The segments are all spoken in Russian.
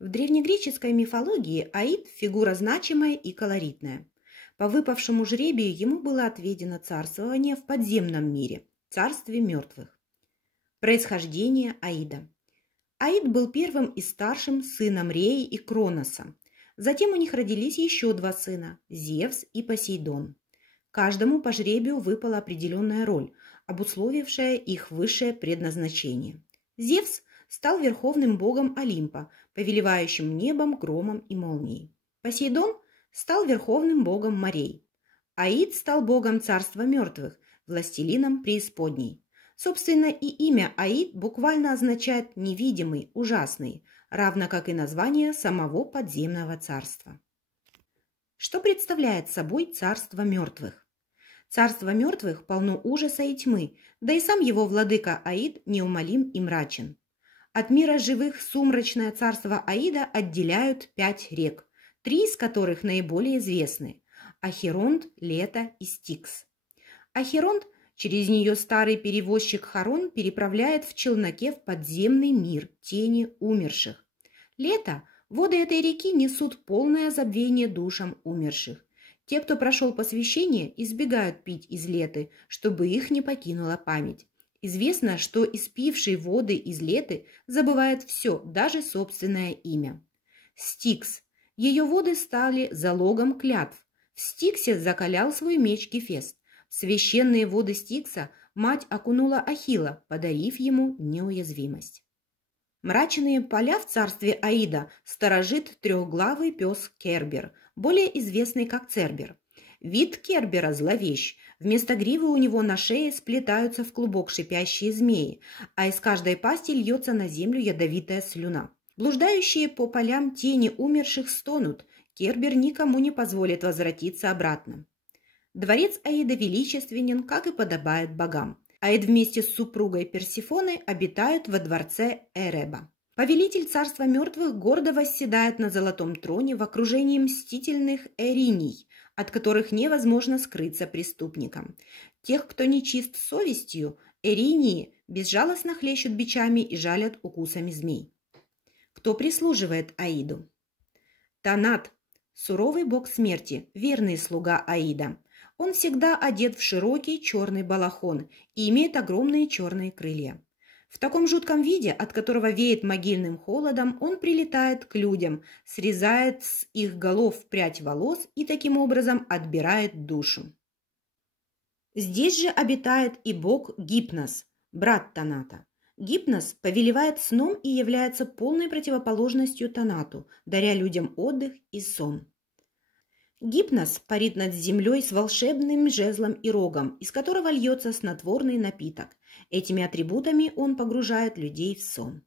В древнегреческой мифологии Аид – фигура значимая и колоритная. По выпавшему жребию ему было отведено царствование в подземном мире – царстве мертвых. Происхождение Аида. Аид был первым и старшим сыном Реи и Кроноса. Затем у них родились еще два сына – Зевс и Посейдон. Каждому по жребию выпала определенная роль, обусловившая их высшее предназначение. Зевс стал верховным богом Олимпа, повелевающим небом, громом и молнией. Посейдон стал верховным богом морей. Аид стал богом царства мертвых, властелином преисподней. Собственно, и имя Аид буквально означает «невидимый», «ужасный», равно как и название самого подземного царства. Что представляет собой царство мертвых? Царство мертвых полно ужаса и тьмы, да и сам его владыка Аид неумолим и мрачен. От мира живых сумрачное царство Аида отделяют 5 рек, 3 из которых наиболее известны – Ахеронт, Лето и Стикс. Ахеронт через нее старый перевозчик Харон переправляет в челноке в подземный мир тени умерших. Лето – воды этой реки несут полное забвение душам умерших. Те, кто прошел посвящение, избегают пить из Леты, чтобы их не покинула память. Известно, что испивший воды из Леты забывает все, даже собственное имя. Стикс. Ее воды стали залогом клятв. В Стиксе закалял свой меч Гефест. В священные воды Стикса мать окунула Ахилла, подарив ему неуязвимость. Мрачные поля в царстве Аида сторожит трехглавый пес Кербер, более известный как Цербер. Вид Кербера зловещ. Вместо гривы у него на шее сплетаются в клубок шипящие змеи, а из каждой пасти льется на землю ядовитая слюна. Блуждающие по полям тени умерших стонут. Кербер никому не позволит возвратиться обратно. Дворец Аида величественен, как и подобает богам. Аид вместе с супругой Персифоной обитают во дворце Эреба. Повелитель царства мертвых гордо восседает на золотом троне в окружении мстительных эриней, от которых невозможно скрыться преступникам. Тех, кто не чист совестью, эринии безжалостно хлещут бичами и жалят укусами змей. Кто прислуживает Аиду? Танат – суровый бог смерти, верный слуга Аида. Он всегда одет в широкий черный балахон и имеет огромные черные крылья. В таком жутком виде, от которого веет могильным холодом, он прилетает к людям, срезает с их голов прядь волос и таким образом отбирает душу. Здесь же обитает и бог Гипнос, брат Таната. Гипнос повелевает сном и является полной противоположностью Танату, даря людям отдых и сон. Гипнос парит над землей с волшебным жезлом и рогом, из которого льется снотворный напиток. Этими атрибутами он погружает людей в сон.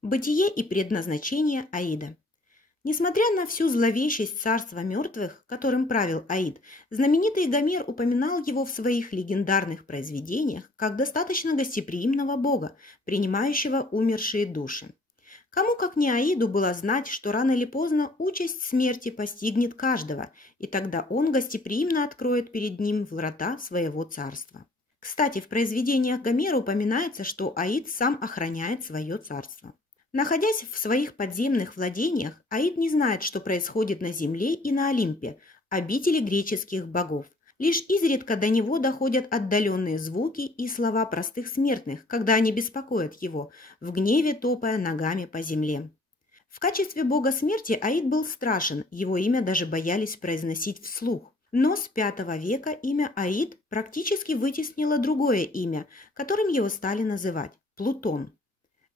Бытие и предназначение Аида. Несмотря на всю зловещесть царства мертвых, которым правил Аид, знаменитый Гомер упоминал его в своих легендарных произведениях как достаточно гостеприимного бога, принимающего умершие души. Кому, как не Аиду, было знать, что рано или поздно участь смерти постигнет каждого, и тогда он гостеприимно откроет перед ним врата своего царства. Кстати, в произведениях Гомера упоминается, что Аид сам охраняет свое царство. Находясь в своих подземных владениях, Аид не знает, что происходит на земле и на Олимпе, обители греческих богов. Лишь изредка до него доходят отдаленные звуки и слова простых смертных, когда они беспокоят его, в гневе топая ногами по земле. В качестве бога смерти Аид был страшен, его имя даже боялись произносить вслух. Но с V века имя Аид практически вытеснило другое имя, которым его стали называть – Плутон.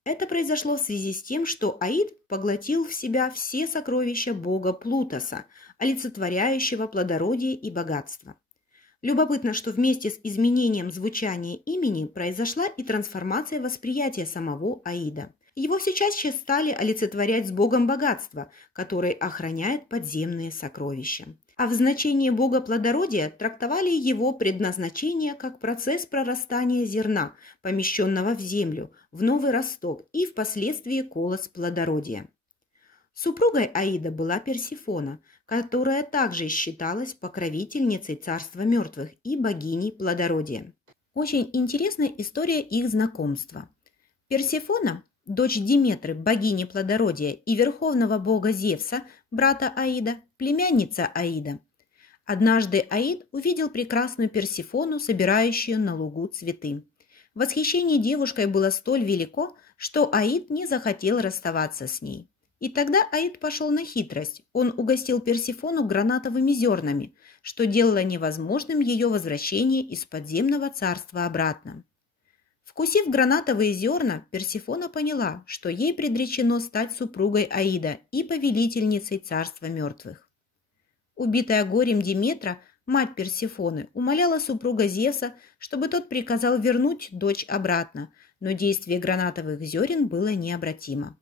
Это произошло в связи с тем, что Аид поглотил в себя все сокровища бога Плутоса, олицетворяющего плодородие и богатство. Любопытно, что вместе с изменением звучания имени произошла и трансформация восприятия самого Аида. Его все чаще стали олицетворять с богом богатства, который охраняет подземные сокровища. А в значении бога плодородия трактовали его предназначение как процесс прорастания зерна, помещенного в землю, в новый росток и впоследствии колос плодородия. Супругой Аида была Персифона, которая также считалась покровительницей царства мертвых и богиней плодородия. Очень интересная история их знакомства. Персифона дочь Диметры, богини плодородия, и верховного бога Зевса, брата Аида, племянница Аида. Однажды Аид увидел прекрасную Персефону, собирающую на лугу цветы. Восхищение девушкой было столь велико, что Аид не захотел расставаться с ней. И тогда Аид пошел на хитрость. Он угостил Персефону гранатовыми зернами, что делало невозможным ее возвращение из подземного царства обратно. Вкусив гранатовые зерна, Персефона поняла, что ей предречено стать супругой Аида и повелительницей царства мертвых. Убитая горем Диметра, мать Персефоны, умоляла супруга Зевса, чтобы тот приказал вернуть дочь обратно, но действие гранатовых зерен было необратимо.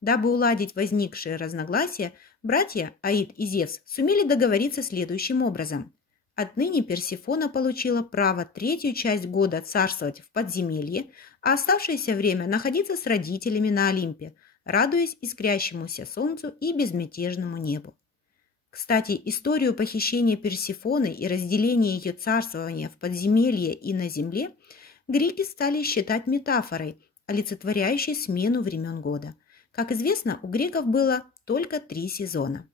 Дабы уладить возникшие разногласия, братья Аид и Зевс сумели договориться следующим образом. Отныне Персефона получила право третью часть года царствовать в подземелье, а оставшееся время находиться с родителями на Олимпе, радуясь искрящемуся солнцу и безмятежному небу. Кстати, историю похищения Персефоны и разделения ее царствования в подземелье и на земле греки стали считать метафорой, олицетворяющей смену времен года. Как известно, у греков было только 3 сезона.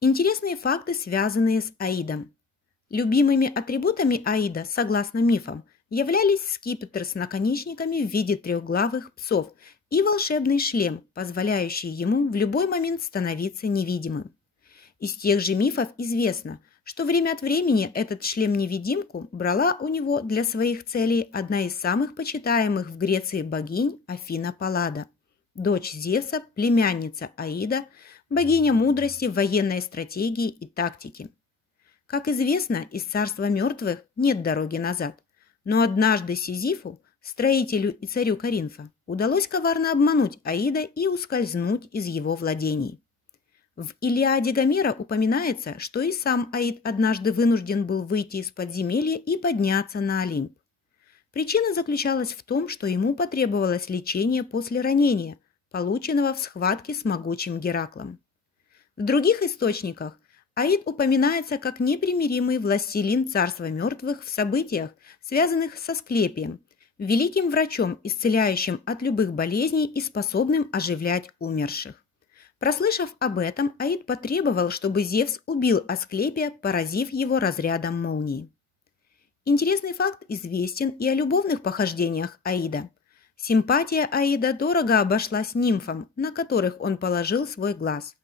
Интересные факты, связанные с Аидом. Любимыми атрибутами Аида, согласно мифам, являлись скипетр с наконечниками в виде трехглавых псов и волшебный шлем, позволяющий ему в любой момент становиться невидимым. Из тех же мифов известно, что время от времени этот шлем-невидимку брала у него для своих целей одна из самых почитаемых в Греции богинь Афина Паллада, дочь Зевса, племянница Аида, богиня мудрости, военной стратегии и тактики. Как известно, из царства мертвых нет дороги назад, но однажды Сизифу, строителю и царю Коринфа, удалось коварно обмануть Аида и ускользнуть из его владений. В Илиаде Гомера упоминается, что и сам Аид однажды вынужден был выйти из подземелья и подняться на Олимп. Причина заключалась в том, что ему потребовалось лечение после ранения, полученного в схватке с могучим Гераклом. В других источниках Аид упоминается как непримиримый властелин царства мертвых в событиях, связанных со Асклепием, великим врачом, исцеляющим от любых болезней и способным оживлять умерших. Прослышав об этом, Аид потребовал, чтобы Зевс убил Асклепия, поразив его разрядом молнии. Интересный факт известен и о любовных похождениях Аида. Симпатия Аида дорого обошлась нимфам, на которых он положил свой глаз.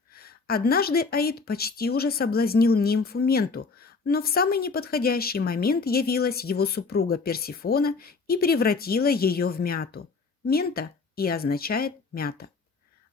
Однажды Аид почти уже соблазнил нимфу Менту, но в самый неподходящий момент явилась его супруга Персефона и превратила ее в мяту. Мента и означает мята.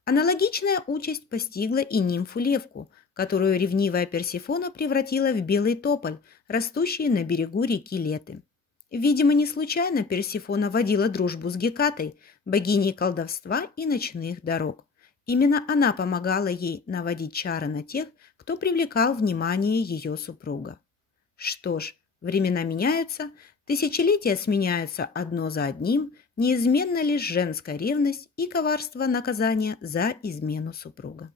Аналогичная участь постигла и нимфу Левку, которую ревнивая Персефона превратила в белый тополь, растущий на берегу реки Леты. Видимо, не случайно Персефона водила дружбу с Гекатой, богиней колдовства и ночных дорог. Именно она помогала ей наводить чары на тех, кто привлекал внимание ее супруга. Что ж, времена меняются, тысячелетия сменяются одно за одним, неизменна лишь женская ревность и коварство наказания за измену супруга.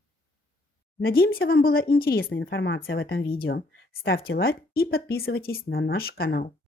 Надеемся, вам была интересна информация в этом видео. Ставьте лайк и подписывайтесь на наш канал.